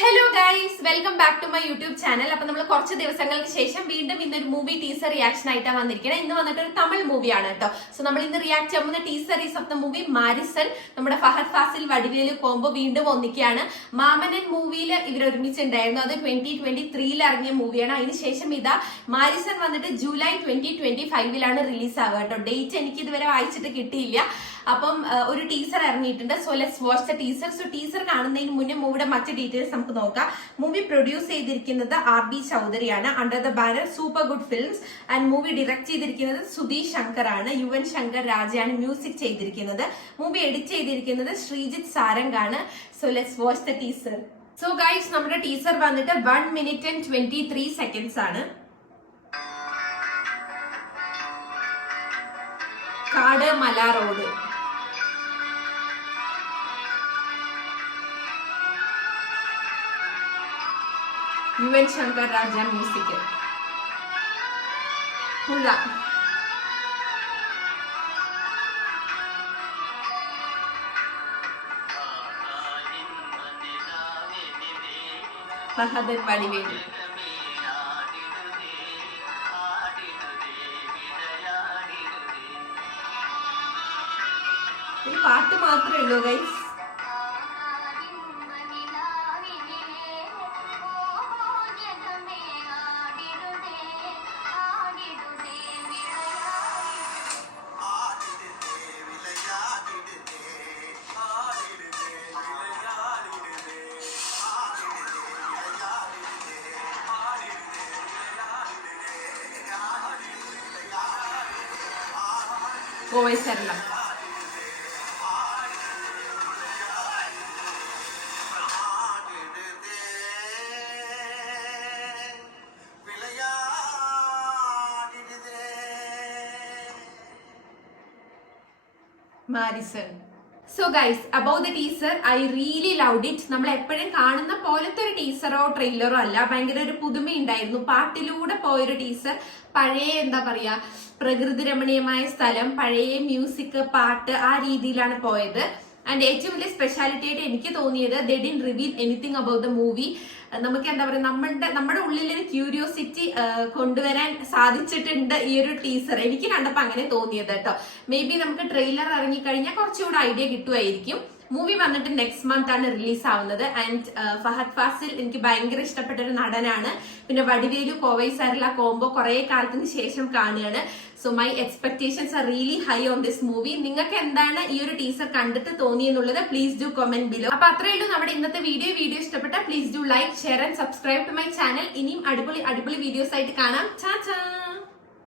Hello guys, welcome back to my YouTube channel. അപ്പൊ നമ്മൾ കുറച്ച് ദിവസങ്ങൾക്ക് ശേഷം വീണ്ടും ഇന്നൊരു മൂവി ടീസർ റിയാക്ഷൻ ആയിട്ടാണ് വന്നിരിക്കുന്നത്. ഇന്ന് വന്നിട്ട് ഒരു തമിഴ് മൂവിയാണ് കേട്ടോ. സോ നമ്മൾ ഇന്ന് റിയാക്ട് ചെയ്യുന്ന teaser is of the movie Maareesan. നമ്മുടെ ഫഹദ് ഫാസിൽ വടിവേലു കോംബോ വീണ്ടും ഒന്നിക്കുകയാണ്. മാമനൻ മൂവിയിൽ ഇവർ ഒരുമിച്ചുണ്ടായിരുന്നു. അത് 2023 ഇറങ്ങിയ മൂവിയാണ്. അതിനുശേഷം ഇതാ മാരിസൺ വന്നിട്ട് ജൂലൈ 2025 റിലീസ് ആവുക കേട്ടോ. ഡേറ്റ് എനിക്ക് ഇതുവരെ വായിച്ചിട്ട് കിട്ടിയില്ല. അപ്പം ഒരു ടീസർ ഇറങ്ങിയിട്ടുണ്ട്. So let's watch the teaser. So teaser കാണുന്നതിന് മുന്നേ മൂവിയുടെ മറ്റ് ഡീറ്റെയിൽസ് നമുക്ക് നോക്കാം. മൂവി പ്രൊഡ്യൂസ് ചെയ്തിരിക്കുന്നത് RB ചൗധരിയാണ് under the banner super good films. And movie direct ചെയ്തിരിക്കുന്നത് സുധീഷ് ശങ്കർ ആണ്. യുവൻ ശങ്കർ രാജയാണ് മ്യൂസിക് ചെയ്തിരിക്കുന്നത്. മൂവി എഡിറ്റ് ചെയ്തിരിക്കുന്നത് ശ്രീജിത്ത് സാരംഗ് ആണ്. So let's watch the teaser. So guys, നമ്മുടെ ടീസർ വന്നിട്ട് 1 minute and 23 seconds ആണ്. കാട് മല റോഡ്. യുവൻ ശങ്കർ രാജ മ്യൂസിക്. പുഴ. ഫഹദൻ വടിവേലു. ഒരു പാട്ട് മാത്രമേ ഉള്ളൂ ഗൈസ്. വോയിസ് എല്ലാം Maareesan. So guys, about the teaser, I really loved it. നമ്മൾ എപ്പോഴും കാണുന്ന പോലത്തെ ഒരു ടീസറോ ട്രെയിലറോ അല്ല. ഭയങ്കര ഒരു പുതുമയുണ്ടായിരുന്നു. പാട്ടിലൂടെ പോയൊരു ടീസർ. പഴയ എന്താ പറയാ, പ്രകൃതി രമണീയമായ സ്ഥലം, പഴയ മ്യൂസിക്, പാട്ട്, ആ രീതിയിലാണ് പോയത്. ആൻഡ് ഏറ്റവും വലിയ സ്പെഷ്യാലിറ്റി ആയിട്ട് എനിക്ക് തോന്നിയത് ദേ didn't reveal anything about the movie. നമുക്ക് എന്താ പറയുക, നമ്മുടെ ഉള്ളിലൊരു ക്യൂരിയോസിറ്റി കൊണ്ടുവരാൻ സാധിച്ചിട്ടുണ്ട് ഈ ഒരു ടീസർ. എനിക്ക് കണ്ടപ്പോൾ അങ്ങനെ തോന്നിയത് കേട്ടോ. മേ ബി നമുക്ക് ട്രെയിലർ ഇറങ്ങിക്കഴിഞ്ഞാൽ കുറച്ചുകൂടെ ഐഡിയ കിട്ടുമായിരിക്കും. മൂവി വന്നിട്ട് നെക്സ്റ്റ് മന്ത് ആണ് റിലീസ് ആവുന്നത്. ആൻഡ് ഫഹദ് ഫാസിൽ എനിക്ക് ഭയങ്കര ഇഷ്ടപ്പെട്ട ഒരു നടനാണ്. പിന്നെ വടിവേലു കോവൈ സാറുള്ള കോംബോ കുറെ കാലത്തിന് ശേഷം കാണുകയാണ്. So my expectations are really high on this movie. നിങ്ങൾക്ക് എന്താണ് ഈ ഒരു ടീസർ കണ്ടിട്ട് തോന്നിയെന്നുള്ളത് പ്ലീസ് ഡു കമന്റ് ബിലോ. അപ്പൊ അത്രയേ ഉള്ളൂ നമ്മുടെ ഇന്നത്തെ വീഡിയോ ഇഷ്ടപ്പെട്ട please do like, share and subscribe to my channel. ഇനിയും അടിപൊളി വീഡിയോസ് ആയിട്ട് കാണാം. ചാ